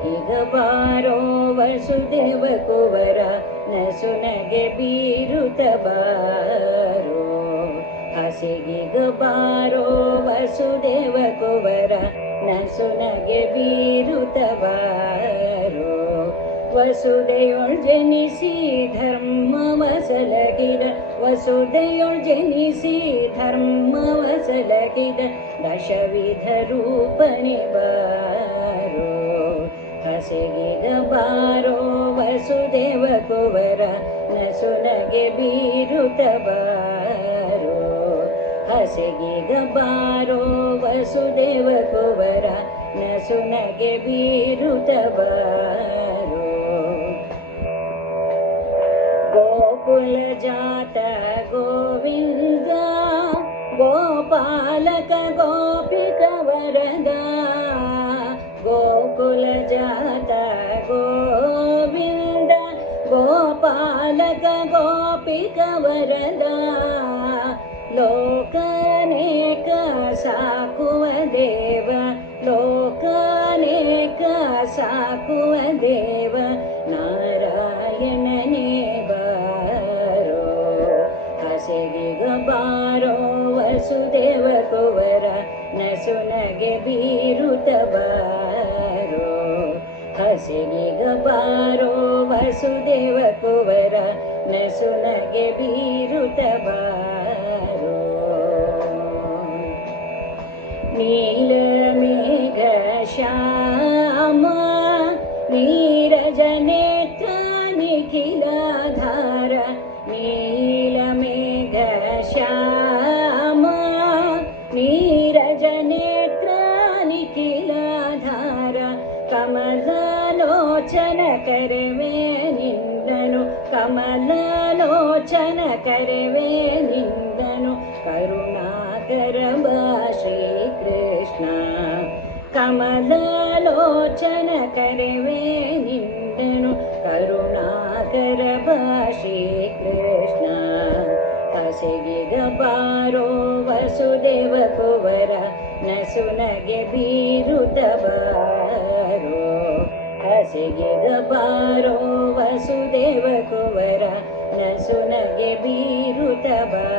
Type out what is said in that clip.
ಹಸಿಗಿಗ ಬಾರೋ ವಸುದೇವ ಕುವರ ನಸುನಗೆ ಬೀರುತ ಬಾರೋ. ಹಸಿಗಿಗ ಬಾರೋ ವಸುದೇವ ಕುವರ ನಸುನಗೆ ಬೀರುತ ಬಾರೋ. ವಸುದೆಯೊಳ್ ಜನಿಸಿ ಧರ್ಮವ ಸಲಗಿದ ವಸುದೆಯೊಳ್ ಜನಿಸಿ ಧರ್ಮವ ಸಲಗಿದ ದಶವಿಧ ರೂಪನೆ ಬಾರೋ. ಹಸಿಗಿದ ಬಾರೋ ವಸುದೇವ ಕುವರ ನಸುನಗೆ ಬೀರುತ ಬಾರೋ. ಹಸಿಗಿದ ಬಾರೋ ವಸುದೇವ ಕುವರ ನಸುನಗೆ ಬೀರುತ ಬಾರೋ. ಗೋಕುಲ ಜಾತ ಗೋವಿಂದ ಗೋಪಾಲಕ ಗೋಪಿಕ ವರದ. ಗೋಕುಲ ಜಾತ ಗೋವಿಂದ ಗೋಪಾಲಕ ಗೋಪಿಕ ವರದ. ಲೋಕನೇಕ ಸಾಕುವ ದೇವ ಲೋಕನೇಕ ಸಾಕುವ ದೇವ ನಾರಾಯಣನೇ ಬಾರೋ. ಹಸಿಗಿಗ ಬಾರೋ ವಸುದೇವ ಕುವರ ನಸುನಗೆ ಬೀರುತ ಬಾರೋ. ಹಸಿಗಿಗ ಬಾರೋ ವಸುದೇವ ಕುವರ ನಸುನಗೆ ಬೀರುತ ಬಾರೋ. ನೀಲ ಮೇಘ ಶ್ಯಾಮ ನೀರಜ ನೇತ್ರ ನಿಖಿಲಾಧಾರ. ನೀಲ ಮೇಘ ಶ್ಯಾಮ ನೀರಜ ನೇತ್ರ ನಿಖಿಲಾಧಾರ. ಕಮಲಲೋಚನ ಕರವೇ ನಿಂದನು ಕಮಲಲೋಚನ ಕರವೇ ನಿಂದನು ಕರುಣಾಕರ ಬಾ ಶ್ರೀಕೃಷ್ಣ. ಕಮಲಲೋಚನ ಕರವೇ ನಿಂದನು ಕರುಣಾಕರ ಬಾ ಶ್ರೀಕೃಷ್ಣ. ಹಸಿಗಿಗ ಬಾರೋ ವಸುದೇವ ಕುವರ ನಸುನಗೆ ಬೀರುತ ಬಾರೋ. ಹಸಿಗಿಗ ಬಾರೋ ವಸುದೇವ ಕುವರ ನಸುನಗೆ ಬೀರುತ ಬಾರೋ.